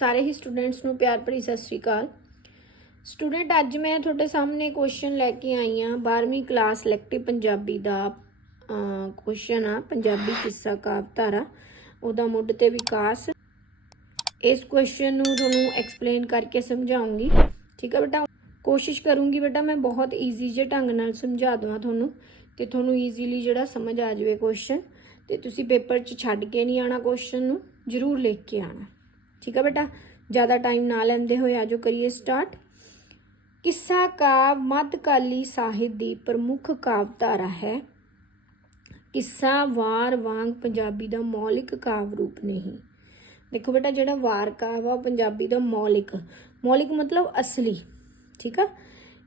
ਸਾਰੇ ਹੀ ਸਟੂਡੈਂਟਸ ਨੂੰ ਪਿਆਰ ਭਰੀ ਸਤਿ ਸ੍ਰੀ ਅਕਾਲ। ਸਟੂਡੈਂਟ, ਅੱਜ ਮੈਂ ਤੁਹਾਡੇ ਸਾਹਮਣੇ ਕੁਐਸਚਨ ਲੈ ਕੇ ਆਈ ਹਾਂ। 12ਵੀਂ ਕਲਾਸ ਇਲੈਕਟਿਵ ਪੰਜਾਬੀ ਦਾ ਕੁਐਸਚਨ ਆ, ਪੰਜਾਬੀ ਕਿੱਸਾ ਕਾਵਿਧਾਰਾ, ਉਹਦਾ ਮੁੱਢ ਤੇ ਵਿਕਾਸ। ਇਸ ਕੁਐਸਚਨ ਨੂੰ ਤੁਹਾਨੂੰ ਐਕਸਪਲੇਨ ਕਰਕੇ ਸਮਝਾਉਂਗੀ। ਠੀਕ ਆ ਬੇਟਾ? ਕੋਸ਼ਿਸ਼ ਕਰੂੰਗੀ ਬੇਟਾ, ਮੈਂ ਬਹੁਤ ਈਜ਼ੀ ਜਿਹੇ ਢੰਗ ਨਾਲ ਸਮਝਾ ਦਵਾਂ ਤੁਹਾਨੂੰ ਤੇ ਤੁਹਾਨੂੰ ਈਜ਼ੀਲੀ ਜਿਹੜਾ ਸਮਝ ਆ ਜਾਵੇ ਕੁਐਸਚਨ ਤੇ ਤੁਸੀਂ ਪੇਪਰ 'ਚ ਛੱਡ ਕੇ ਨਹੀਂ ਆਣਾ ਕੁਐਸਚਨ ਨੂੰ, ਜ਼ਰੂਰ ਲਿਖ ਕੇ ਆਣਾ ਠੀਕ ਹੈ ਬੇਟਾ? ਜ਼ਿਆਦਾ ਟਾਈਮ ਨਾ ਲੈਂਦੇ ਹੋਏ ਆਜੋ ਕਰੀਏ ਸਟਾਰਟ ਕਿੱਸਾ ਕਾਵ ਮੱਧਕਾਲੀ ਸਾਹਿਤ ਦੀ ਪ੍ਰਮੁੱਖ ਕਾਵਿਧਾਰਾ ਹੈ। ਕਿੱਸਾ ਵਾਰ ਵਾਂਗ ਪੰਜਾਬੀ ਦਾ ਮੌਲਿਕ ਕਾਵ ਰੂਪ ਨਹੀਂ। ਦੇਖੋ ਬੇਟਾ, ਜਿਹੜਾ ਵਾਰ ਕਾਵ ਆ ਉਹ ਪੰਜਾਬੀ ਦਾ ਮੌਲਿਕ। ਮੌਲਿਕ ਮਤਲਬ ਅਸਲੀ, ਠੀਕ ਆ?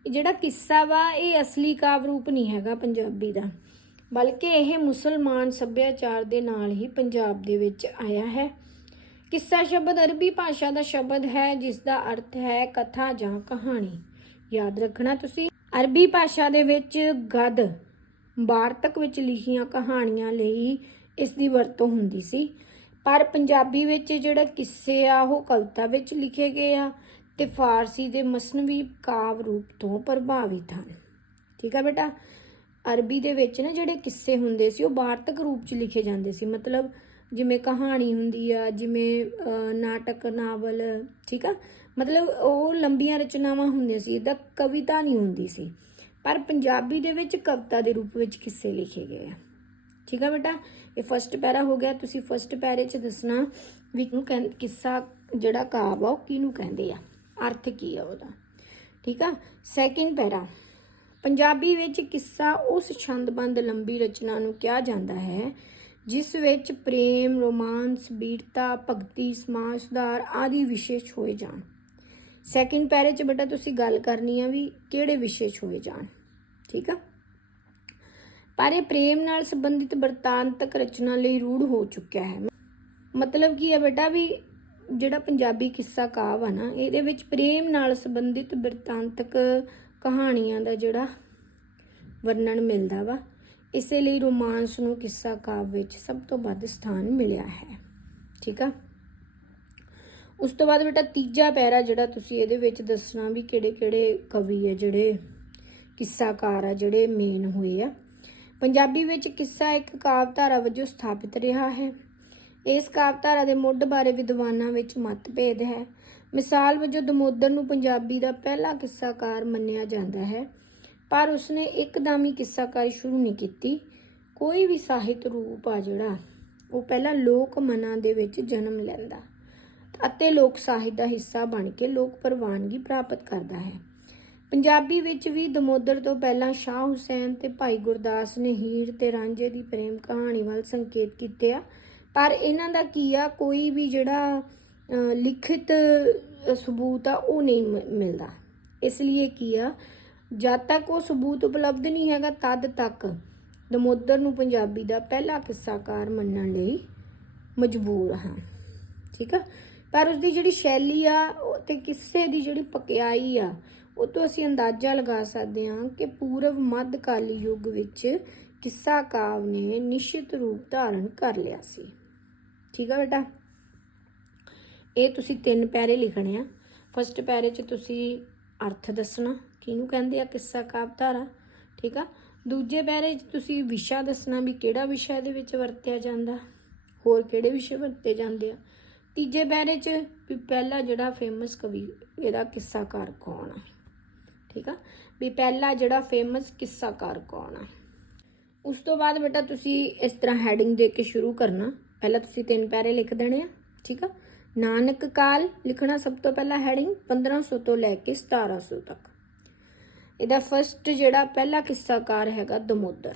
ਜਿਹੜਾ ਕਿੱਸਾ ਵਾ, ਇਹ ਅਸਲੀ ਕਾਵ ਰੂਪ ਨਹੀਂ ਹੈਗਾ ਪੰਜਾਬੀ ਦਾ। ਬਲਕਿ ਇਹ ਮੁਸਲਮਾਨ ਸੱਭਿਆਚਾਰ ਦੇ ਨਾਲ ਹੀ ਪੰਜਾਬ ਦੇ ਵਿੱਚ ਆਇਆ ਹੈ। ਕਿੱਸਾ ਸ਼ਬਦ ਅਰਬੀ ਭਾਸ਼ਾ ਦਾ ਸ਼ਬਦ ਹੈ, ਜਿਸ ਦਾ ਅਰਥ ਹੈ ਕਥਾ ਜਾਂ ਕਹਾਣੀ। ਯਾਦ ਰੱਖਣਾ ਤੁਸੀਂ। ਅਰਬੀ ਭਾਸ਼ਾ ਦੇ ਵਿੱਚ ਗਦ, ਵਾਰਤਕ ਵਿੱਚ ਲਿਖੀਆਂ ਕਹਾਣੀਆਂ ਲਈ ਇਸ ਦੀ ਵਰਤੋਂ ਹੁੰਦੀ ਸੀ। ਪਰ ਪੰਜਾਬੀ ਵਿੱਚ ਜਿਹੜਾ ਕਿੱਸੇ ਆ, ਉਹ ਕਵਿਤਾ ਵਿੱਚ ਲਿਖੇ ਗਏ ਆ ਤੇ ਫਾਰਸੀ ਦੇ ਮਸਨਵੀ ਕਾਵ ਰੂਪ ਤੋਂ ਪ੍ਰਭਾਵਿਤ ਹਨ। ਠੀਕ ਆ ਬੇਟਾ? ਅਰਬੀ ਦੇ ਵਿੱਚ ਨਾ ਜਿਹੜੇ ਕਿੱਸੇ ਹੁੰਦੇ ਸੀ, ਉਹ ਵਾਰਤਕ ਰੂਪ 'ਚ ਲਿਖੇ ਜਾਂਦੇ ਸੀ। ਮਤਲਬ ਜਿਵੇਂ ਕਹਾਣੀ ਹੁੰਦੀ ਆ, ਜਿਵੇਂ ਨਾਟਕ, ਨਾਵਲ, ਠੀਕ ਆ? ਮਤਲਬ ਉਹ ਲੰਬੀਆਂ ਰਚਨਾਵਾਂ ਹੁੰਦੀਆਂ ਸੀ ਇਹਦਾ ਕਵਿਤਾ ਨਹੀਂ ਹੁੰਦੀ ਸੀ। ਪਰ ਪੰਜਾਬੀ ਦੇ ਵਿੱਚ ਕਵਿਤਾ ਦੇ ਰੂਪ ਵਿੱਚ ਕਿੱਸੇ ਲਿਖੇ ਗਏ ਆ। ਠੀਕ ਆ ਬੇਟਾ? ਇਹ ਫਸਟ ਪੈਰਾ ਹੋ ਗਿਆ, ਤੁਸੀਂ ਫਸਟ ਪੈਰੇ 'ਚ ਦੱਸਣਾ ਵੀ ਨੂੰ ਕਹਿੰ, ਕਿੱਸਾ ਜਿਹੜਾ ਕਾਵ ਆ, ਉਹ ਕਿਹਨੂੰ ਕਹਿੰਦੇ ਆ? ਅਰਥ ਕੀ ਆ ਉਹਦਾ? ਠੀਕ ਆ? ਸੈਕਿੰਡ ਪੈਰਾ। ਪੰਜਾਬੀ ਵਿੱਚ ਕਿੱਸਾ ਉਸ ਛੰਦਬੰਦ ਲੰਬੀ ਰਚਨਾ ਨੂੰ ਕਿਹਾ ਜਾਂਦਾ ਹੈ ਜਿਸ ਵਿੱਚ ਪ੍ਰੇਮ, ਰੋਮਾਂਸ ਬੀਰਤਾ ਭਗਤੀ, ਸਮਾਜ ਸੁਧਾਰ ਆਦਿ ਵਿਸ਼ੇ ਹੋਏ ਜਾਣ। ਸੈਕਿੰਡ ਪੈਰੇ 'ਚ ਬੇਟਾ ਤੁਸੀਂ ਗੱਲ ਕਰਨੀ ਆ ਵੀ ਕਿਹੜੇ ਵਿਸ਼ੇ ਹੋਏ ਜਾਣ, ਠੀਕ ਆ? ਪਰ ਇਹ ਪ੍ਰੇਮ ਨਾਲ ਸੰਬੰਧਿਤ ਵਰਤਾਂਤਕ ਰਚਨਾ ਲਈ ਰੂੜ ਹੋ ਚੁੱਕਿਆ ਹੈ। ਮਤਲਬ ਕੀ ਹੈ ਬੇਟਾ ਵੀ ਜਿਹੜਾ ਪੰਜਾਬੀ ਕਿੱਸਾ ਕਾਵ ਆ ਨਾ, ਇਹਦੇ ਵਿੱਚ ਪ੍ਰੇਮ ਨਾਲ ਸੰਬੰਧਿਤ ਵਰਤਾਂਤਕ ਕਹਾਣੀਆਂ ਦਾ ਜਿਹੜਾ ਵਰਣਨ ਮਿਲਦਾ ਵਾ। ਇਸੇ ਲਈ ਰੋਮਾਂਸ ਨੂੰ ਕਿੱਸਾ ਕਾਵਿ ਵਿੱਚ ਸਭ ਤੋਂ ਵੱਧ ਸਥਾਨ ਮਿਲਿਆ ਹੈ। ਠੀਕ ਆ? ਉਸ ਤੋਂ ਬਾਅਦ ਬੇਟਾ ਤੀਜਾ ਪੈਰਾ ਜਿਹੜਾ ਤੁਸੀਂ ਇਹਦੇ ਵਿੱਚ ਦੱਸਣਾ ਵੀ ਕਿਹੜੇ ਕਿਹੜੇ ਕਵੀ ਆ, ਜਿਹੜੇ ਕਿੱਸਾਕਾਰ ਆ, ਜਿਹੜੇ ਮੇਨ ਹੋਏ ਆ। ਪੰਜਾਬੀ ਵਿੱਚ ਕਿੱਸਾ ਇੱਕ ਕਾਵਿਧਾਰਾ ਵਜੋਂ ਸਥਾਪਿਤ ਰਿਹਾ ਹੈ। ਇਸ ਕਾਵਿਧਾਰਾ ਦੇ ਮੁੱਢ ਬਾਰੇ ਵਿਦਵਾਨਾਂ ਵਿੱਚ ਮਤਭੇਦ ਹੈ। ਮਿਸਾਲ ਵਜੋਂ ਦਮੋਦਰ ਨੂੰ ਪੰਜਾਬੀ ਦਾ ਪਹਿਲਾ ਕਿੱਸਾਕਾਰ ਮੰਨਿਆ ਜਾਂਦਾ ਹੈ। ਪਰ ਉਸਨੇ ਇੱਕਦਮ ਹੀ ਕਿੱਸਾਕਾਰੀ ਸ਼ੁਰੂ ਨਹੀਂ ਕੀਤੀ। ਕੋਈ ਵੀ ਸਾਹਿਤ ਰੂਪ ਆ ਜਿਹੜਾ, ਉਹ ਪਹਿਲਾਂ ਲੋਕ ਮਨਾਂ ਦੇ ਵਿੱਚ ਜਨਮ ਲੈਂਦਾ ਅਤੇ ਲੋਕ ਸਾਹਿਤ ਦਾ ਹਿੱਸਾ ਬਣ ਕੇ ਲੋਕ ਪ੍ਰਵਾਨਗੀ ਪ੍ਰਾਪਤ ਕਰਦਾ ਹੈ। ਪੰਜਾਬੀ ਵਿੱਚ ਵੀ ਦਮੋਦਰ ਤੋਂ ਪਹਿਲਾਂ ਸ਼ਾਹ ਹੁਸੈਨ ਤੇ ਭਾਈ ਗੁਰਦਾਸ ਨੇ ਹੀਰ ਤੇ ਰਾਂਝੇ ਦੀ ਪ੍ਰੇਮ ਕਹਾਣੀ ਵੱਲ ਸੰਕੇਤ ਕੀਤੇ ਆ। ਪਰ ਇਹਨਾਂ ਦਾ ਕੀ ਆ, ਕੋਈ ਵੀ ਜਿਹੜਾ ਲਿਖਿਤ ਸਬੂਤ ਆ, ਉਹ ਨਹੀਂ ਮ- ਮਿਲਦਾ। ਇਸ ਲਈ ਕੀ ਆ ਜਦ ਤੱਕ ਉਹ ਸਬੂਤ ਉਪਲਬਧ ਨਹੀਂ ਹੈਗਾ, ਤਦ ਤੱਕ ਦਮੋਦਰ ਨੂੰ ਪੰਜਾਬੀ ਦਾ ਪਹਿਲਾ ਕਿੱਸਾਕਾਰ ਮੰਨਣ ਲਈ ਮਜਬੂਰ ਹਾਂ। ਠੀਕ ਆ? ਪਰ ਉਸ ਦੀ ਜਿਹੜੀ ਸ਼ੈਲੀ ਆ, ਉਹ ਤੇ ਕਿੱਸੇ ਦੀ ਜਿਹੜੀ ਪਕਿਆਈ ਆ, ਉਹ ਤੋਂ ਅਸੀਂ ਅੰਦਾਜ਼ਾ ਲਗਾ ਸਕਦੇ ਹਾਂ ਕਿ ਪੂਰਵ ਮੱਧਕਾਲੀ ਯੁੱਗ ਵਿੱਚ ਕਿੱਸਾ ਕਾਵ ਨੇ ਨਿਸ਼ਚਿਤ ਰੂਪ ਧਾਰਨ ਕਰ ਲਿਆ ਸੀ। ਠੀਕ ਆ ਬੇਟਾ? ਇਹ ਤੁਸੀਂ ਤਿੰਨ ਪੈਰੇ ਲਿਖਣੇ ਆ। ਫਸਟ ਪੈਰੇ 'ਚ ਤੁਸੀਂ ਅਰਥ ਦੱਸਣਾ ਕਿਹਨੂੰ ਕਹਿੰਦੇ ਆ? ਕਿੱਸਾ ਕਾਵਿਧਾਰਾ, ਠੀਕ ਆ? ਦੂਜੇ ਪੈਰੇ 'ਚ ਤੁਸੀਂ ਵਿਸ਼ਾ ਦੱਸਣਾ ਵੀ ਕਿਹੜਾ ਵਿਸ਼ਾ ਇਹਦੇ ਵਿੱਚ ਵਰਤਿਆ ਜਾਂਦਾ? ਹੋਰ ਕਿਹੜੇ ਵਿਸ਼ੇ ਵਰਤੇ ਜਾਂਦੇ ਆ? ਤੀਜੇ ਪੈਰੇ 'ਚ ਵੀ ਪਹਿਲਾ ਜਿਹੜਾ ਫੇਮਸ ਕਵੀ, ਇਹਦਾ ਕਿੱਸਾਕਾਰ ਕੌਣ ਆ? ਠੀਕ ਆ? ਵੀ ਪਹਿਲਾ ਜਿਹੜਾ ਫੇਮਸ ਕਿੱਸਾਕਾਰ ਕੌਣ ਆ? ਉਸ ਤੋਂ ਬਾਅਦ ਬੇਟਾ ਤੁਸੀਂ ਇਸ ਤਰ੍ਹਾਂ ਹੈਡਿੰਗ ਦੇ ਕੇ ਸ਼ੁਰੂ ਕਰਨਾ। ਪਹਿਲਾਂ ਤੁਸੀਂ ਤਿੰਨ ਪੈਰੇ ਲਿਖ ਦੇਣੇ ਆ, ਠੀਕ ਆ? ਨਾਨਕ ਕਾਲ ਲਿਖਣਾ ਸਭ ਤੋਂ ਪਹਿਲਾਂ ਹੈਡਿੰਗ 1500 ਤੋਂ ਲੈ ਕੇ 1700 ਤੱਕ। ਇਹਦਾ ਫਸਟ ਜਿਹੜਾ ਪਹਿਲਾ ਕਿੱਸਾਕਾਰ ਹੈਗਾ ਦਮੋਦਰ।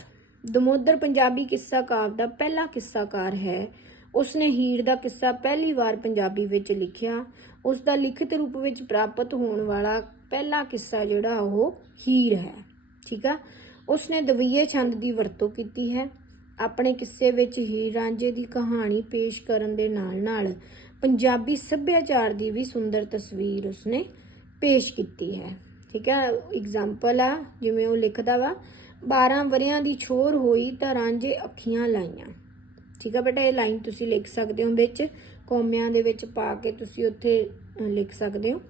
ਦਮੋਦਰ ਪੰਜਾਬੀ ਕਿੱਸਾ ਕਾਵ ਦਾ ਪਹਿਲਾ ਕਿੱਸਾਕਾਰ ਹੈ। ਉਸਨੇ ਹੀਰ ਦਾ ਕਿੱਸਾ ਪਹਿਲੀ ਵਾਰ ਪੰਜਾਬੀ ਵਿੱਚ ਲਿਖਿਆ। ਉਸ ਦਾ ਲਿਖਿਤ ਰੂਪ ਵਿੱਚ ਪ੍ਰਾਪਤ ਹੋਣ ਵਾਲਾ ਪਹਿਲਾ ਕਿੱਸਾ ਜਿਹੜਾ ਉਹ ਹੀਰ ਹੈ। ਠੀਕ ਆ? ਉਸਨੇ ਦਵਈਏ ਛੰਦ ਦੀ ਵਰਤੋਂ ਕੀਤੀ ਹੈ। ਆਪਣੇ ਕਿੱਸੇ ਵਿੱਚ ਹੀਰ ਰਾਂਝੇ ਦੀ ਕਹਾਣੀ ਪੇਸ਼ ਕਰਨ ਦੇ ਨਾਲ-ਨਾਲ ਪੰਜਾਬੀ ਸੱਭਿਆਚਾਰ ਦੀ ਵੀ ਸੁੰਦਰ ਤਸਵੀਰ ਉਸਨੇ ਪੇਸ਼ ਕੀਤੀ ਹੈ। ਠੀਕ ਹੈ ਐਗਜ਼ਾਮਪਲ ਆ, ਜਿਵੇਂ ਉਹ ਲਿਖਦਾ ਵਾ 12 ਵਰਿਆਂ ਦੀ ਛੋਰ ਹੋਈ ਤਾਂ ਰਾਂਝੇ ਅੱਖੀਆਂ ਲਾਈਆਂ। ਠੀਕ ਆ ਬੇਟਾ, ਇਹ ਲਾਈਨ ਤੁਸੀਂ ਲਿਖ ਸਕਦੇ ਹੋ ਵਿੱਚ, ਕੌਮਿਆਂ ਦੇ ਵਿੱਚ ਪਾ ਕੇ ਤੁਸੀਂ ਉੱਥੇ ਲਿਖ ਸਕਦੇ ਹੋ।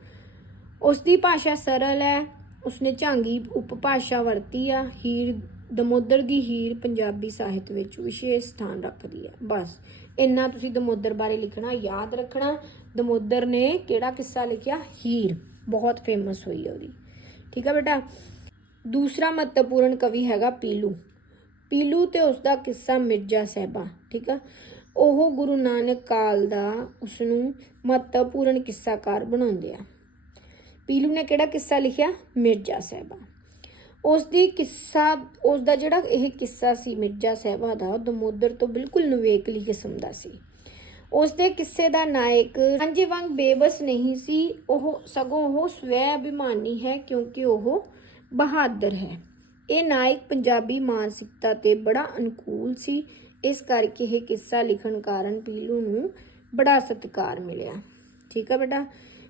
ਉਸ ਦੀ ਭਾਸ਼ਾ ਸਰਲ ਹੈ, ਉਸਨੇ ਝਾਂਗੀ ਉਪਭਾਸ਼ਾ ਵਰਤੀ ਆ, ਹੀਰ, ਦਮੋਦਰ ਦੀ ਹੀਰ ਪੰਜਾਬੀ ਸਾਹਿਤ ਵਿੱਚ ਵਿਸ਼ੇਸ਼ ਸਥਾਨ ਰੱਖਦੀ ਹੈ ਬਸ, ਇੰਨਾ ਤੁਸੀਂ ਦਮੋਦਰ ਬਾਰੇ ਲਿਖਣਾ, ਯਾਦ ਰੱਖਣਾ। ਦਮੋਦਰ ਨੇ ਕਿਹੜਾ ਕਿੱਸਾ ਲਿਖਿਆ? ਹੀਰ, ਬਹੁਤ ਫੇਮਸ ਹੋਈ ਹੈ ਉਹਦੀ। ਠੀਕ ਹੈ ਬੇਟਾ? ਦੂਸਰਾ ਮਹੱਤਵਪੂਰਨ ਕਵੀ ਹੈਗਾ ਪੀਲੂ। ਪੀਲੂ ਤੇ ਉਸ ਦਾ ਕਿੱਸਾ ਮਿਰਜ਼ਾ ਸਾਹਿਬਾ, ਠੀਕ ਆ? ਉਹ ਗੁਰੂ ਨਾਨਕ ਕਾਲ ਦਾ ਉਸ ਨੂੰ ਮਹੱਤਵਪੂਰਨ ਕਿੱਸਾਕਾਰ ਬਣਾਉਂਦੇ ਆ। ਪੀਲੂ ਨੇ ਕਿਹੜਾ ਕਿੱਸਾ ਲਿਖਿਆ? ਮਿਰਜ਼ਾ ਸਾਹਿਬਾ। ਉਸ ਦੀ ਕਿੱਸਾ ਉਸ ਦਾ ਜਿਹੜਾ ਇਹ ਕਿੱਸਾ ਸੀ ਮਿਰਜ਼ਾ ਸਾਹਿਬਾ ਦਾ, ਉਹ ਦਮੋਦਰ ਤੋਂ ਬਿਲਕੁਲ ਨਵੇਕਲੀ ਕਿਸਮ ਦਾ ਸੀ। ਉਸ ਦੇ ਕਿੱਸੇ ਦਾ ਨਾਇਕ ਸਾਂਝੇ ਵਾਂਗ ਬੇਬਸ ਨਹੀਂ ਸੀ। ਉਹ ਸਗੋਂ ਉਹ ਸਵੈ ਅਭਿਮਾਨੀ ਹੈ ਕਿਉਂਕਿ ਉਹ ਬਹਾਦਰ ਹੈ। ਇਹ ਨਾਇਕ ਪੰਜਾਬੀ ਮਾਨਸਿਕਤਾ ਤੇ ਬੜਾ ਅਨੁਕੂਲ ਸੀ। ਇਸ ਕਰਕੇ ਇਹ ਕਿੱਸਾ ਲਿਖਣ ਕਾਰਨ ਪੀਲੂ ਨੂੰ ਬੜਾ ਸਤਿਕਾਰ ਮਿਲਿਆ। ਠੀਕ ਹੈ ਬੇਟਾ?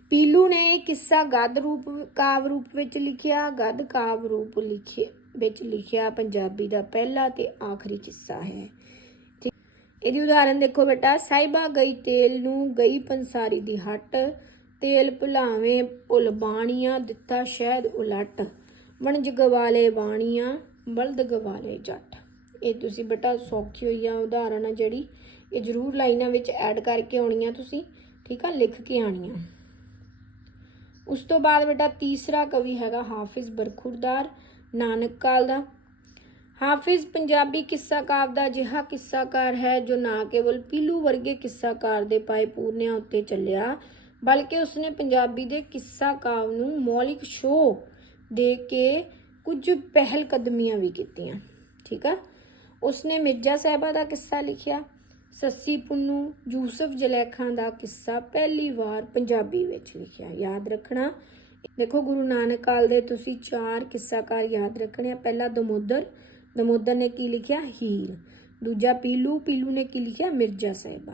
ਪੀਲੂ ਨੇ ਇਹ ਕਿੱਸਾ ਗਦ ਰੂਪ, ਕਾਵ ਰੂਪ ਵਿੱਚ ਲਿਖਿਆ। ਗਦ ਕਾਵ ਰੂਪ ਲਿਖੇ, ਵਿੱਚ ਲਿਖਿਆ ਪੰਜਾਬੀ ਦਾ ਪਹਿਲਾ ਤੇ ਆਖਰੀ ਕਿੱਸਾ ਹੈ। ਇਹਦੀ ਉਦਾਹਰਨ ਦੇਖੋ ਬੇਟਾ ਸਾਈਬਾ ਗਈ ਤੇਲ ਨੂੰ, ਗਈ ਪੰਸਾਰੀ ਦੀ ਹੱਟ, ਤੇਲ ਭੁਲਾਵੇਂ ਭੁੱਲ ਬਾਣੀਆਂ, ਦਿੱਤਾ ਸ਼ਹਿਦ ਉਲਟ, ਵਣਜ ਗਵਾਲੇ ਬਾਣੀਆਂ, ਬਲਦ ਗਵਾਲੇ ਜੱਟ। ਇਹ ਤੁਸੀਂ ਬੇਟਾ ਸੌਖੀ ਹੋਈ ਆ ਉਦਾਹਰਨ ਆ ਜਿਹੜੀ, ਇਹ ਜ਼ਰੂਰ ਲਾਈਨਾਂ ਵਿੱਚ ਐਡ ਕਰਕੇ ਆਉਣੀਆਂ ਤੁਸੀਂ, ਠੀਕ ਆ, ਲਿਖ ਕੇ ਆਣੀਆਂ ਉਸ ਤੋਂ ਬਾਅਦ ਬੇਟਾ ਤੀਸਰਾ ਕਵੀ ਹੈਗਾ ਹਾਫਿਜ਼ ਬਰਖੁਰਦਾਰ, ਨਾਨਕ ਕਾਲ ਦਾ ਹਾਫਿਜ਼ ਪੰਜਾਬੀ ਕਿੱਸਾ ਕਾਵ ਦਾ ਅਜਿਹਾ ਕਿੱਸਾਕਾਰ ਹੈ ਜੋ ਨਾ ਕੇਵਲ ਪੀਲੂ ਵਰਗੇ ਕਿੱਸਾਕਾਰ ਦੇ ਪਾਏ ਪੂਰਨਿਆਂ ਉੱਤੇ ਚੱਲਿਆ, ਬਲਕਿ ਉਸਨੇ ਪੰਜਾਬੀ ਦੇ ਕਿੱਸਾ ਕਾਵ ਨੂੰ ਮੌਲਿਕ ਸ਼ੋਅ ਦੇ ਕੇ ਕੁਝ ਪਹਿਲ ਕਦਮੀਆਂ ਵੀ ਕੀਤੀਆਂ। ਠੀਕ ਆ? ਉਸਨੇ ਮਿਰਜ਼ਾ ਸਾਹਿਬਾ ਦਾ ਕਿੱਸਾ ਲਿਖਿਆ, ਸੱਸੀ ਪੁੰਨੂ, ਯੂਸਫ ਜਲੈਖਾਂ ਦਾ ਕਿੱਸਾ ਪਹਿਲੀ ਵਾਰ ਪੰਜਾਬੀ ਵਿੱਚ ਲਿਖਿਆ। ਯਾਦ ਰੱਖਣਾ, ਦੇਖੋ ਗੁਰੂ ਨਾਨਕ ਕਾਲ ਦੇ ਤੁਸੀਂ ਚਾਰ ਕਿੱਸਾਕਾਰ ਯਾਦ ਰੱਖਣੇ ਆ, ਪਹਿਲਾ ਦਮੋਦਰ ਦਮੋਦਰ ਨੇ ਕੀ ਲਿਖਿਆ? ਹੀਰ। ਦੂਜਾ, ਪੀਲੂ। ਪੀਲੂ ਨੇ ਕੀ ਲਿਖਿਆ? ਮਿਰਜ਼ਾ ਸਾਹਿਬਾ।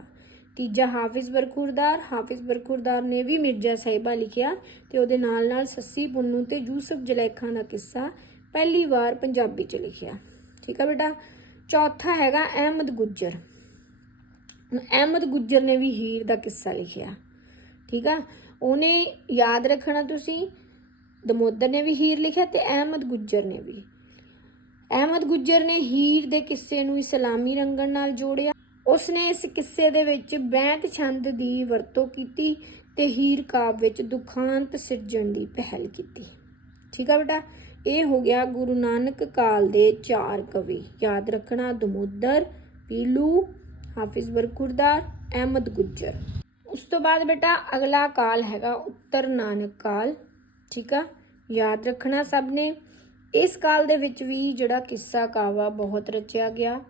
ਤੀਜਾ, ਹਾਫਿਜ਼ ਬਰਖੁਰਦਾਰ। ਹਾਫਿਜ਼ ਬਰਖੁਰਦਾਰ ਨੇ ਵੀ ਮਿਰਜ਼ਾ ਸਾਹਿਬਾ ਲਿਖਿਆ ਤੇ ਉਹਦੇ ਨਾਲ ਨਾਲ ਸੱਸੀ, ਪੁੰਨੂ ਤੇ ਯੂਸਫ ਜਲੈਖਾਂ ਦਾ ਕਿੱਸਾ ਪਹਿਲੀ ਵਾਰ ਪੰਜਾਬੀ ਚ ਲਿਖਿਆ। ਠੀਕ ਆ ਬੇਟਾ? ਚੌਥਾ ਹੈਗਾ ਅਹਿਮਦ ਗੁੱਜਰ। ਅਹਿਮਦ ਗੁੱਜਰ ਨੇ ਵੀ ਹੀਰ ਦਾ ਕਿੱਸਾ ਲਿਖਿਆ। ਠੀਕ ਆ? ਉਹਨੇ ਯਾਦ ਰੱਖਣਾ ਤੁਸੀਂ। ਦਮੋਦਰ ਨੇ ਵੀ ਹੀਰ ਲਿਖਿਆ ਤੇ ਅਹਿਮਦ ਗੁੱਜਰ ਨੇ ਵੀ। ਅਹਿਮਦ ਗੁੱਜਰ ਨੇ ਹੀਰ ਦੇ ਕਿੱਸੇ ਨੂੰ ਇਸਲਾਮੀ ਰੰਗਣ ਨਾਲ ਜੋੜਿਆ। ਉਸਨੇ ਇਸ ਕਿੱਸੇ ਦੇ ਵਿੱਚ ਬੈਂਤ ਛੰਦ ਦੀ ਵਰਤੋਂ ਕੀਤੀ ਤੇ ਹੀਰ ਕਾਵ ਵਿੱਚ ਦੁਖਾਂਤ ਸਿਰਜਣ ਦੀ ਪਹਿਲ ਕੀਤੀ। ਠੀਕ ਆ ਬੇਟਾ? ਇਹ ਹੋ ਗਿਆ ਗੁਰੂ ਨਾਨਕ ਕਾਲ ਦੇ ਚਾਰ ਕਵੀ। ਯਾਦ ਰੱਖਣਾ ਦਮੋਦਰ, ਪੀਲੂ, ਹਾਫਿਜ਼ ਬਰਖੁਰਦਾਰ, ਅਹਿਮਦ ਗੁੱਜਰ। ਉਸ ਤੋਂ ਬਾਅਦ ਬੇਟਾ ਅਗਲਾ ਕਾਲ ਹੈਗਾ ਉੱਤਰ ਨਾਨਕ ਕਾਲ। ਠੀਕ ਆ? ਯਾਦ ਰੱਖਣਾ ਸਭ ਨੇ। ਇਸ ਕਾਲ ਦੇ ਵਿੱਚ ਵੀ ਜਿਹੜਾ ਕਿੱਸਾ ਕਾਵਾ ਬਹੁਤ ਰਚਿਆ ਗਿਆ।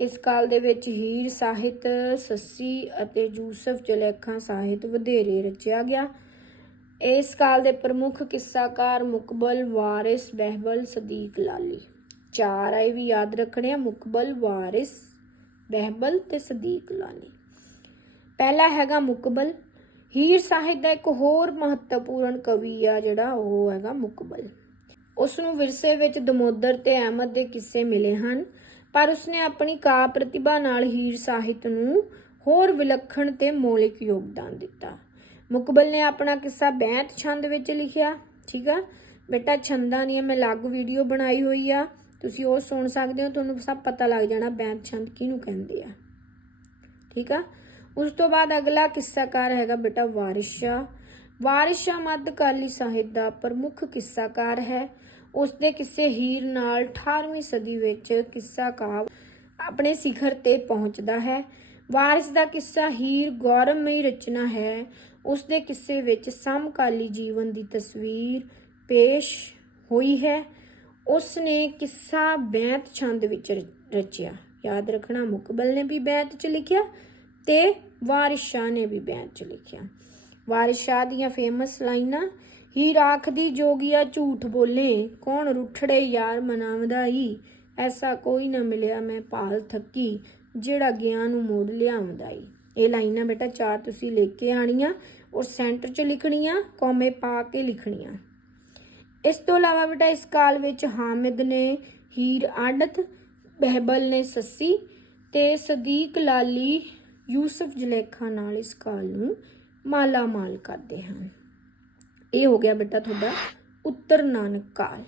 ਇਸ ਕਾਲ ਦੇ ਵਿੱਚ ਹੀਰ ਸਾਹਿਤ, ਸੱਸੀ ਅਤੇ ਯੂਸਫ ਜਲੇਖਾਂ ਸਾਹਿਤ ਵਧੇਰੇ ਰਚਿਆ ਗਿਆ। ਇਸ ਕਾਲ ਦੇ ਪ੍ਰਮੁੱਖ ਕਿੱਸਾਕਾਰ ਮੁਕਬਲ ਵਾਰਿਸ ਬਹਿਬਲ, ਸਦੀਕ ਲਾਲੀ। ਚਾਰ ਆਏ ਵੀ ਯਾਦ ਰੱਖਣੇ ਆ, ਮੁਕਬਲ, ਵਾਰਿਸ ਬਹਿਬਲ ਤੇ ਸਦੀਕ ਲਾਲੀ। ਪਹਿਲਾ ਹੈਗਾ ਮੁਕਬਲ। ਹੀਰ ਸਾਹਿਤ ਦਾ ਇੱਕ ਹੋਰ ਮਹੱਤਵਪੂਰਨ ਕਵੀ ਆ ਜਿਹੜਾ, ਉਹ ਹੈਗਾ ਮੁਕਬਲ। ਉਸ ਨੂੰ ਵਿਰਸੇ ਵਿੱਚ ਦਮੋਦਰ ਤੇ ਅਹਿਮਦ ਦੇ ਕਿੱਸੇ ਮਿਲੇ ਹਨ, ਪਰ ਉਸਨੇ ਆਪਣੀ ਕਾ ਪ੍ਰਤਿਭਾ ਨਾਲ ਹੀਰ ਸਾਹਿਤ ਨੂੰ ਹੋਰ ਵਿਲੱਖਣ ਤੇ ਮੌਲਿਕ ਯੋਗਦਾਨ ਦਿੱਤਾ। ਮੁਕਬਲ ਨੇ ਆਪਣਾ ਕਿੱਸਾ ਬੈਂਤ ਛੰਦ ਵਿੱਚ ਲਿਖਿਆ। ਠੀਕ ਆ? ਬੇਟਾ, ਛੰਦਾਂ ਦੀਆਂ ਮੈਂ ਅਲੱਗ ਵੀਡੀਓ ਬਣਾਈ ਹੋਈ ਆ। ਤੁਸੀਂ ਉਹ ਸੁਣ ਸਕਦੇ ਹੋ, ਤੁਹਾਨੂੰ ਸਭ ਪਤਾ ਲੱਗ ਜਾਣਾ ਬੈਂਤ ਛੰਦ ਕਿਹਨੂੰ ਕਹਿੰਦੇ ਆ। ਠੀਕ ਆ? ਉਸ ਤੋਂ ਬਾਅਦ ਅਗਲਾ ਕਿੱਸਾਕਾਰ ਹੈਗਾ ਬੇਟਾ ਵਾਰਿਸ ਸ਼ਾਹ। ਵਾਰਿਸ ਸ਼ਾਹ ਮੱਧਕਾਲੀ ਸਾਹਿਤ ਦਾ ਪ੍ਰਮੁੱਖ ਕਿੱਸਾਕਾਰ ਹੈ। ਉਸ ਦੇ ਕਿੱਸੇ ਹੀਰ ਨਾਲ 18ਵੀਂ ਸਦੀ ਵਿੱਚ ਕਿੱਸਾ ਕਾਵ ਆਪਣੇ ਸਿਖਰ ਤੇ ਪਹੁੰਚਦਾ ਹੈ। ਵਾਰਿਸ ਦਾ ਕਿੱਸਾ ਹੀਰ ਗੌਰਵਮਈ ਰਚਨਾ ਹੈ। ਉਸ ਦੇ ਕਿੱਸੇ ਵਿੱਚ ਸਮਕਾਲੀ ਜੀਵਨ ਦੀ ਤਸਵੀਰ ਪੇਸ਼ ਹੋਈ ਹੈ। ਉਸ ਨੇ ਕਿੱਸਾ ਬੈਂਤ ਛੰਦ ਵਿੱਚ ਰ- ਰਚਿਆ। ਯਾਦ ਰੱਖਣਾ ਮੁਕਬਲ ਨੇ ਵੀ ਬੈਂਤ ਚ ਲਿਖਿਆ ਤੇ ਵਾਰਿਸ ਸ਼ਾਹ ਨੇ ਵੀ ਬੈਂਤ ਚ ਲਿਖਿਆ। ਵਾਰਿਸ ਦੀਆਂ ਫੇਮਸ ਲਾਈਨਾਂ ਹੀਰ ਆਖਦੀ ਜੋਗੀਆ ਝੂਠ ਬੋਲੇ, ਕੌਣ ਰੁੱਠੜੇ ਯਾਰ ਮਨਾਵਦਾ ਹੀ ਐਸਾ ਕੋਈ ਨਾ ਮਿਲਿਆ ਮੈਂ ਪਾਲ ਥੱਕੀ, ਜਿਹੜਾ ਗਿਆਨ ਨੂੰ ਮੋੜ ਲਿਆਉਂਦਾ ਈ। ਇਹ ਲਾਈਨਾਂ ਬੇਟਾ ਚਾਰ ਤੁਸੀਂ ਲਿਖ ਕੇ ਆਣੀਆਂ ਔਰ ਸੈਂਟਰ 'ਚ ਲਿਖਣੀਆਂ, ਕੌਮੇ ਪਾ ਕੇ ਲਿਖਣੀਆਂ। ਇਸ ਤੋਂ ਇਲਾਵਾ ਬੇਟਾ ਇਸ ਕਾਲ ਵਿੱਚ ਹਾਮਿਦ ਨੇ ਹੀਰ ਆੜਤ, ਬਹਿਬਲ ਨੇ ਸੱਸੀ ਤੇ ਸਦੀਕ ਲਾਲੀ, ਯੂਸਫ ਜਲੇਖਾ ਨਾਲ ਇਸ ਕਾਲ ਨੂੰ ਮਾਲਾ ਮਾਲ ਕਰਦੇ ਹਨ ਇਹ ਹੋ ਗਿਆ ਬੇਟਾ ਤੁਹਾਡਾ ਉੱਤਰ ਨਾਨਕ ਕਾਲ।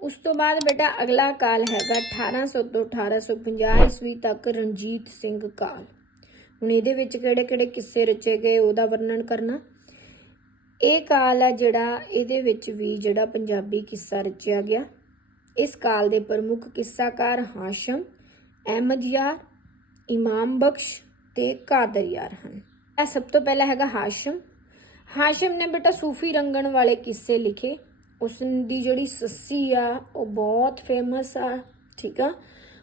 ਉਸ ਤੋਂ ਬਾਅਦ ਬੇਟਾ ਅਗਲਾ ਕਾਲ ਹੈਗਾ 1800 ਤੋਂ 1850 ਈਸਵੀ ਤੱਕ ਰਣਜੀਤ ਸਿੰਘ ਕਾਲ। ਹੁਣ ਇਹਦੇ ਵਿੱਚ ਕਿਹੜੇ ਕਿਹੜੇ ਕਿੱਸੇ ਰਚੇ ਗਏ ਉਹਦਾ ਵਰਣਨ ਕਰਨਾ। ਇਹ ਕਾਲ ਆ ਜਿਹੜਾ ਇਹਦੇ ਵਿੱਚ ਵੀ ਜਿਹੜਾ ਪੰਜਾਬੀ ਕਿੱਸਾ ਰਚਿਆ ਗਿਆ। ਇਸ ਕਾਲ ਦੇ ਪ੍ਰਮੁੱਖ ਕਿੱਸਾਕਾਰ ਹਾਸ਼ਮ, ਅਹਿਮਦ ਯਾਰ, ਇਮਾਮ ਬਖਸ਼ ਤੇ ਕਾਦਰ ਯਾਰ ਹਨ। ਇਹ ਸਭ ਤੋਂ ਪਹਿਲਾ ਹੈਗਾ ਹਾਸ਼ਮ। ਹਾਸ਼ਮ ਨੇ ਬੇਟਾ ਸੂਫੀ ਰੰਗਣ ਵਾਲੇ ਕਿੱਸੇ ਲਿਖੇ। ਉਸ ਦੀ ਜਿਹੜੀ ਸੱਸੀ ਆ, ਉਹ ਬਹੁਤ ਫੇਮਸ ਆ, ਠੀਕ ਆ।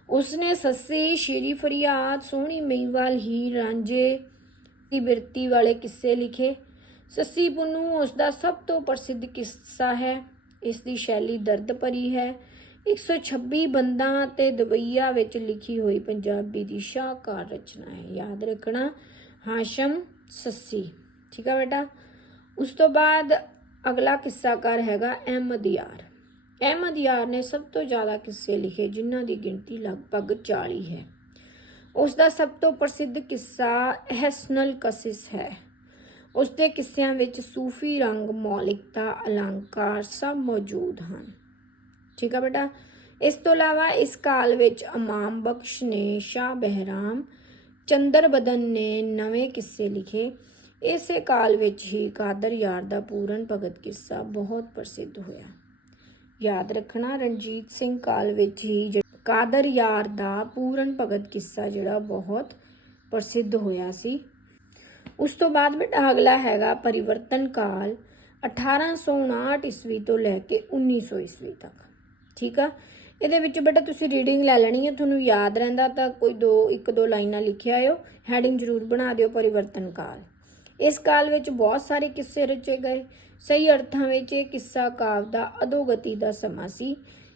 ਉਸਨੇ ਸੱਸੀ ਸ਼ੇਰੀ ਫਰਿਆਦ, ਸੋਹਣੀ ਮਈਵਾਲ ਹੀ ਰਾਂਝੇ ਦੀ ਬਿਰਤੀ ਵਾਲੇ ਕਿੱਸੇ ਲਿਖੇ। ਸੱਸੀ ਪੁੰਨੂ ਉਸ ਦਾ ਸਭ ਤੋਂ ਪ੍ਰਸਿੱਧ ਕਿੱਸਾ ਹੈ। ਇਸ ਦੀ ਸ਼ੈਲੀ ਦਰਦ ਭਰੀ ਹੈ। 126 ਬੰਦਾਂ ਤੇ ਦਵਈਆ ਵਿੱਚ ਲਿਖੀ ਹੋਈ ਪੰਜਾਬੀ ਦੀ ਸ਼ਾਹਕਾਰ ਰਚਨਾ ਹੈ। ਯਾਦ ਰੱਖਣਾ ਹਾਸ਼ਮ ਸੱਸੀ ਠੀਕ ਆ ਬੇਟਾ ਉਸ ਤੋਂ ਬਾਅਦ ਅਗਲਾ ਕਿੱਸਾਕਾਰ ਹੈਗਾ ਅਹਿਮਦ ਯਾਰ ਅਹਿਮਦ ਯਾਰ ਨੇ ਸਭ ਤੋਂ ਜ਼ਿਆਦਾ ਕਿੱਸੇ ਲਿਖੇ ਜਿਨ੍ਹਾਂ ਦੀ ਗਿਣਤੀ ਲਗਭਗ 40 ਹੈ ਉਸ ਦਾ ਸਭ ਤੋਂ ਪ੍ਰਸਿੱਧ ਕਿੱਸਾ ਅਹਿਸਨਲ ਕਸਿਸ ਹੈ ਉਸ ਦੇ ਕਿੱਸਿਆਂ ਵਿੱਚ ਸੂਫੀ ਰੰਗ ਮੌਲਿਕਤਾ ਅਲੰਕਾਰ ਸਭ ਮੌਜੂਦ ਹਨ ਠੀਕ ਆ ਬੇਟਾ ਇਸ ਤੋਂ ਇਲਾਵਾ ਇਸ ਕਾਲ ਵਿੱਚ ਇਮਾਮ ਬਖਸ਼ ਨੇ ਸ਼ਾਹ ਬਹਿਰਾਮ ਚੰਦਰ ਬਦਨ ਨੇ ਨਵੇਂ ਕਿੱਸੇ ਲਿਖੇ। ਇਸੇ ਕਾਲ ਵਿੱਚ ਹੀ ਕਾਦਰ ਯਾਰ ਦਾ ਪੂਰਨ ਭਗਤ ਕਿੱਸਾ ਬਹੁਤ ਪ੍ਰਸਿੱਧ ਹੋਇਆ। ਯਾਦ ਰੱਖਣਾ ਰਣਜੀਤ ਸਿੰਘ ਕਾਲ ਵਿੱਚ ਹੀ ਜਿਹੜਾ ਕਾਦਰ ਯਾਰ ਦਾ ਪੂਰਨ ਭਗਤ ਕਿੱਸਾ ਜਿਹੜਾ ਬਹੁਤ ਪ੍ਰਸਿੱਧ ਹੋਇਆ ਸੀ। ਉਸ ਤੋਂ ਬਾਅਦ ਬੇਟਾ ਅਗਲਾ ਹੈਗਾ ਪਰਿਵਰਤਨ ਕਾਲ 1859 ਈਸਵੀ ਤੋਂ ਲੈ ਕੇ 1900 ਈਸਵੀ ਤੱਕ। ਠੀਕ ਆ? ਇਹਦੇ ਵਿੱਚ ਬੇਟਾ ਤੁਸੀਂ ਰੀਡਿੰਗ ਲੈ ਲੈਣੀ ਹੈ, ਤੁਹਾਨੂੰ ਯਾਦ ਰਹਿੰਦਾ ਤਾਂ ਕੋਈ ਦੋ, ਇੱਕ ਦੋ ਲਾਈਨਾਂ ਲਿਖਿਆ ਆਇਓ ਹੈਡਿੰਗ ਜ਼ਰੂਰ ਬਣਾ ਦਿਓ ਪਰਿਵਰਤਨ ਕਾਲ। ਇਸ ਕਾਲ ਵਿੱਚ ਬਹੁਤ ਸਾਰੇ ਕਿੱਸੇ ਰਚੇ ਗਏ। ਸਹੀ ਅਰਥਾਂ ਵਿੱਚ ਇਹ ਕਿੱਸਾ ਕਾਵ ਦਾ ਅਧੋਗਤੀ ਦਾ ਸਮਾਂ ਸੀ।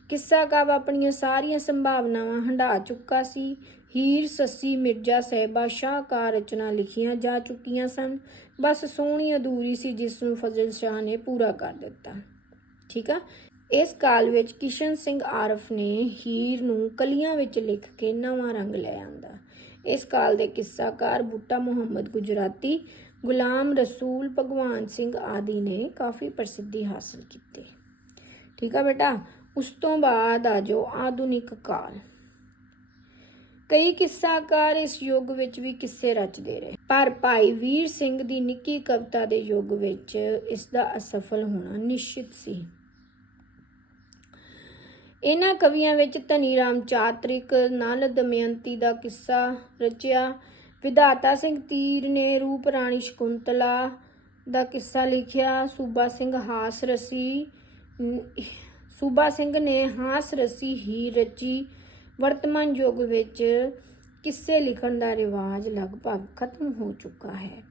ਕਿੱਸਾ ਕਾਵ ਆਪਣੀਆਂ ਸਾਰੀਆਂ ਸੰਭਾਵਨਾਵਾਂ ਹੰਢਾ ਚੁੱਕਾ ਸੀ। ਹੀਰ, ਸੱਸੀ, ਮਿਰਜ਼ਾ ਸਹਿਬਾ, ਸ਼ਾਹਕਾਰ ਰਚਨਾ ਲਿਖੀਆਂ ਜਾ ਚੁੱਕੀਆਂ ਸਨ। ਬਸ ਸੋਹਣੀ ਅਧੂਰੀ ਸੀ ਜਿਸ ਨੂੰ ਫਜ਼ਲ ਸ਼ਾਹ ਨੇ ਪੂਰਾ ਕਰ ਦਿੱਤਾ। ਠੀਕ ਆ? ਇਸ ਕਾਲ ਵਿੱਚ ਕਿਸ਼ਨ ਸਿੰਘ ਆਰਫ ਨੇ ਹੀਰ ਨੂੰ ਕਲੀਆਂ ਵਿੱਚ ਲਿਖ ਕੇ ਨਵਾਂ ਰੰਗ ਲੈ ਆਂਦਾ। ਇਸ ਕਾਲ ਦੇ ਕਿੱਸਾਕਾਰ ਬੂਟਾ ਮੁਹੰਮਦ ਗੁਜਰਾਤੀ, ਗੁਲਾਮ ਰਸੂਲ ਭਗਵਾਨ ਸਿੰਘ ਆਦਿ ਨੇ ਕਾਫੀ ਪ੍ਰਸਿੱਧੀ ਹਾਸਲ ਕੀਤੀ। ਠੀਕ ਆ ਬੇਟਾ, ਉਸ ਤੋਂ ਬਾਅਦ ਆ ਜੋ ਆਧੁਨਿਕ ਕਾਲ। ਕਈ ਕਿੱਸਾਕਾਰ ਇਸ ਯੁੱਗ ਵਿੱਚ ਵੀ ਕਿੱਸੇ ਰਚਦੇ ਰਹੇ, ਪਰ ਭਾਈ ਵੀਰ ਸਿੰਘ ਦੀ ਨਿੱਕੀ ਕਵਿਤਾ ਦੇ ਯੁੱਗ ਵਿੱਚ ਇਸ ਦਾ ਅਸਫਲ ਹੋਣਾ ਨਿਸ਼ਚਿਤ ਸੀ। ਇਹਨਾਂ ਕਵੀਆਂ ਵਿੱਚ ਧਨੀ ਰਾਮ ਚਾਤ੍ਰਿਕ ਨਲ ਦਮਯੰਤੀ ਦਾ ਕਿੱਸਾ ਰਚਿਆ, ਵਿਧਾਤਾ ਸਿੰਘ ਤੀਰ ਨੇ ਰੂਪ ਰਾਣੀ ਸ਼ਕੁੰਤਲਾ ਦਾ ਕਿੱਸਾ ਲਿਖਿਆ, ਸੂਬਾ ਸਿੰਘ ਹਾਸ ਰਸੀ ਸੂਬਾ ਸਿੰਘ ਨੇ ਹਾਸ ਰਸੀ ਹੀ ਰਚੀ, ਵਰਤਮਾਨ ਯੁੱਗ ਵਿੱਚ ਕਿੱਸੇ ਲਿਖਣ ਦਾ ਰਿਵਾਜ ਲਗਭਗ ਖਤਮ ਹੋ ਚੁੱਕਾ ਹੈ।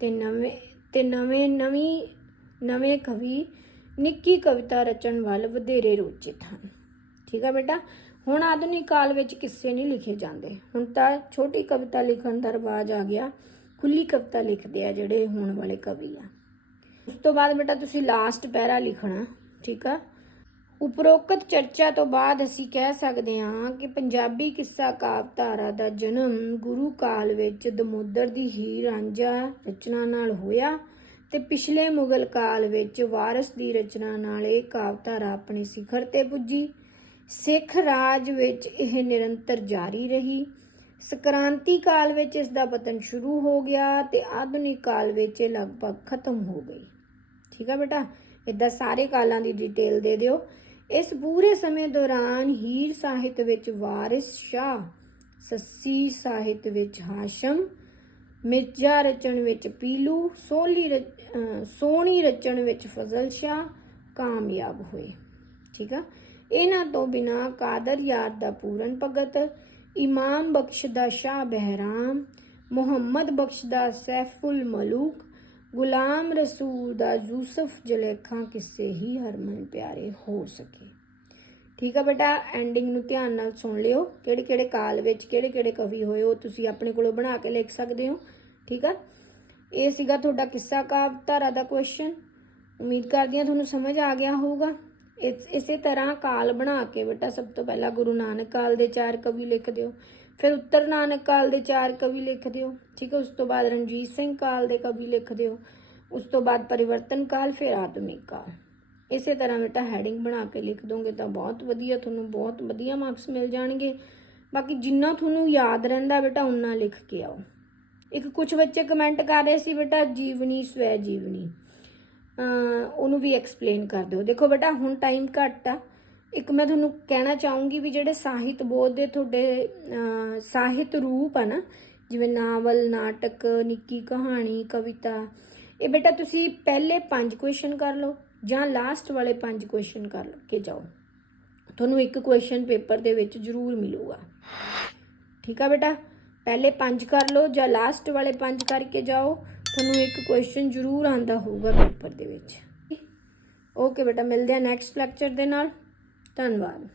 ਤੇ ਨਵੇਂ ਤੇ ਨਵੇਂ, ਨਵੀਂ, ਨਵੇਂ ਕਵੀ ਨਿੱਕੀ ਕਵਿਤਾ ਰਚਣ ਵੱਲ ਵਧੇਰੇ ਰੁਚਿਤ ਹਨ। ਠੀਕ ਆ ਬੇਟਾ? ਹੁਣ ਆਧੁਨਿਕ ਕਾਲ ਵਿੱਚ ਕਿੱਸੇ ਨਹੀਂ ਲਿਖੇ ਜਾਂਦੇ। ਹੁਣ ਤਾਂ ਛੋਟੀ ਕਵਿਤਾ ਲਿਖਣ ਦਾ ਰਿਵਾਜ ਆ ਗਿਆ। ਖੁੱਲੀ ਕਵਿਤਾ ਲਿਖਦੇ ਆ ਜਿਹੜੇ ਹੋਣ ਵਾਲੇ ਕਵੀ ਆ। ਉਸ ਤੋਂ ਬਾਅਦ ਬੇਟਾ ਤੁਸੀਂ ਲਾਸਟ ਪੈਰਾ ਲਿਖਣਾ, ਠੀਕ ਆ? ਉਪਰੋਕਤ ਚਰਚਾ ਤੋਂ ਬਾਅਦ ਅਸੀਂ ਕਹਿ ਸਕਦੇ ਹਾਂ ਕਿ ਪੰਜਾਬੀ ਕਿੱਸਾ ਕਾਵਿਧਾਰਾ ਦਾ ਜਨਮ ਗੁਰੂ ਕਾਲ ਵਿੱਚ ਦਮੋਦਰ ਦੀ ਹੀ ਰਾਂਝਾ ਰਚਨਾ ਨਾਲ ਹੋਇਆ ਤੇ ਪਿਛਲੇ ਮੁਗਲ ਕਾਲ ਵਿੱਚ ਵਾਰਸ ਦੀ ਰਚਨਾ ਨਾਲ ਇਹ ਕਾਵਿਧਾਰਾ ਆਪਣੇ ਸਿਖਰ ਤੇ ਪੁੱਜੀ। ਸਿੱਖ ਰਾਜ ਵਿੱਚ ਇਹ ਨਿਰੰਤਰ ਜਾਰੀ ਰਹੀ। ਸਕ੍ਰਾਂਤੀ ਕਾਲ ਵਿੱਚ ਇਸ ਦਾ ਪਤਨ ਸ਼ੁਰੂ ਹੋ ਗਿਆ ਤੇ ਆਧੁਨਿਕ ਕਾਲ ਵਿੱਚ ਇਹ ਲਗਭਗ ਖਤਮ ਹੋ ਗਈ। ਠੀਕ ਆ ਬੇਟਾ? ਇਦਾਂ ਸਾਰੇ ਕਾਲਾਂ ਦੀ ਡਿਟੇਲ ਦੇ ਦਿਓ। ਇਸ ਪੂਰੇ ਸਮੇਂ ਦੌਰਾਨ ਹੀਰ ਸਾਹਿਤ ਵਿੱਚ ਵਾਰਿਸ ਸ਼ਾਹ, ਸੱਸੀ ਸਾਹਿਤ ਵਿੱਚ ਹਾਸ਼ਮ, ਮਿਰਜ਼ਾ ਰਚਣ ਵਿੱਚ ਪੀਲੂ, ਸੋਲੀ ਰਚ- ਸੋਹਣੀ ਰਚਣ ਵਿੱਚ ਫਜ਼ਲ ਸ਼ਾਹ ਕਾਮਯਾਬ ਹੋਏ। ਠੀਕ ਆ? ਇਹਨਾਂ ਤੋਂ ਬਿਨਾ ਕਾਦਰ ਯਾਰ ਦਾ ਪੂਰਨ ਭਗਤ, ਇਮਾਮ ਬਖਸ਼ ਦਾ ਸ਼ਾਹ ਬਹਿਰਾਮ, ਮੁਹੰਮਦ ਬਖਸ਼ ਦਾ ਸੈਫੁਲ ਮਲੂਕ, ਗੁਲਾਮ ਰਸੂਲ ਦਾ ਯੂਸਫ ਜਲੇਖਾਂ ਕਿਸੇ ਹੀ ਹਰਮਨ ਪਿਆਰੇ ਹੋ ਸਕੇ। ਠੀਕ ਆ ਬੇਟਾ ਐਂਡਿੰਗ ਨੂੰ ਧਿਆਨ ਨਾਲ ਸੁਣ ਲਿਓ। ਕਿਹੜੇ ਕਿਹੜੇ ਕਾਲ ਵਿੱਚ, ਕਿਹੜੇ ਕਿਹੜੇ ਕਵੀ ਹੋਏ ਉਹ ਤੁਸੀਂ ਆਪਣੇ ਕੋਲੋਂ ਬਣਾ ਕੇ ਲਿਖ ਸਕਦੇ ਹੋ। ਠੀਕ ਆ? ਇਹ ਸੀਗਾ ਤੁਹਾਡਾ ਕਿੱਸਾ ਕਾਵ ਧਾਰਾ ਦਾ ਕੁਐਸਚਨ ਉਮੀਦ ਕਰਦੀ ਹਾਂ ਤੁਹਾਨੂੰ ਸਮਝ ਆ ਗਿਆ ਹੋਊਗਾ। ਇਸ, ਇਸੇ ਤਰ੍ਹਾਂ ਕਾਲ ਬਣਾ ਕੇ ਬੇਟਾ ਸਭ ਤੋਂ ਪਹਿਲਾਂ ਗੁਰੂ ਨਾਨਕ ਕਾਲ ਦੇ ਚਾਰ ਕਵੀ ਲਿਖ ਦਿਓ। ਫਿਰ ਉੱਤਰ ਨਾਨਕ ਕਾਲ ਦੇ ਚਾਰ ਕਵੀ ਲਿਖ ਦਿਓ, ਠੀਕ ਹੈ? ਉਸ ਤੋਂ ਬਾਅਦ ਰਣਜੀਤ ਸਿੰਘ ਕਾਲ ਦੇ ਕਵੀ ਲਿਖ ਦਿਓ, ਉਸ ਤੋਂ ਬਾਅਦ ਪਰਿਵਰਤਨ ਕਾਲ, ਫਿਰ ਆਤਮਿਕ ਕਾਲ। ਇਸੇ ਤਰ੍ਹਾਂ ਬੇਟਾ ਹੈਡਿੰਗ ਬਣਾ ਕੇ ਲਿਖ ਦੋਗੇ ਤਾਂ ਬਹੁਤ ਵਧੀਆ, ਤੁਹਾਨੂੰ ਬਹੁਤ ਵਧੀਆ ਮਾਰਕਸ ਮਿਲ ਜਾਣਗੇ। ਬਾਕੀ ਜਿੰਨਾ ਤੁਹਾਨੂੰ ਯਾਦ ਰਹਿੰਦਾ ਬੇਟਾ ਉਨਾ ਲਿਖ ਕੇ ਆਓ। ਇੱਕ ਕੁਝ ਬੱਚੇ ਕਮੈਂਟ ਕਰ ਰਹੇ ਸੀ ਬੇਟਾ, ਜੀਵਨੀ ਸਵੈ ਜੀਵਨੀ। ਉਹਨੂੰ ਵੀ ਐਕਸਪਲੇਨ ਕਰ ਦਿਓ। ਦੇਖੋ ਬੇਟਾ, ਹੁਣ ਟਾਈਮ ਘੱਟ ਆ। ਇੱਕ ਮੈਂ ਤੁਹਾਨੂੰ ਕਹਿਣਾ ਚਾਹੂੰਗੀ ਵੀ ਜਿਹੜੇ ਸਾਹਿਤ ਬੋਧ ਦੇ ਤੁਹਾਡੇ ਸਾਹਿਤ ਰੂਪ ਆ ਨਾ, ਜਿਵੇਂ ਨਾਵਲ, ਨਾਟਕ, ਨਿੱਕੀ ਕਹਾਣੀ, ਕਵਿਤਾ, ਇਹ ਬੇਟਾ ਤੁਸੀਂ ਪਹਿਲੇ ਪੰਜ ਕੁਐਸਚਨ ਕਰ ਲਓ ਜਾਂ ਲਾਸਟ ਵਾਲੇ ਪੰਜ ਕੁਐਸਚਨ ਕਰ ਕੇ ਜਾਓ। ਤੁਹਾਨੂੰ ਇੱਕ ਕੁਐਸਚਨ ਪੇਪਰ ਦੇ ਵਿੱਚ ਜ਼ਰੂਰ ਮਿਲੂਗਾ। ਠੀਕ ਆ ਬੇਟਾ? ਪਹਿਲੇ ਪੰਜ ਕਰ ਲਓ ਜਾਂ ਲਾਸਟ ਵਾਲੇ ਪੰਜ ਕਰਕੇ ਜਾਓ। ਤੁਹਾਨੂੰ ਇੱਕ ਕੁਐਸਚਨ ਜ਼ਰੂਰ ਆਂਦਾ ਹੋਊਗਾ ਪੇਪਰ ਦੇ ਵਿੱਚ। ਓਕੇ ਬੇਟਾ, ਮਿਲਦੇ ਆ ਨੈਕਸਟ ਲੈਕਚਰ ਦੇ ਨਾਲ। ਧੰਨਵਾਦ।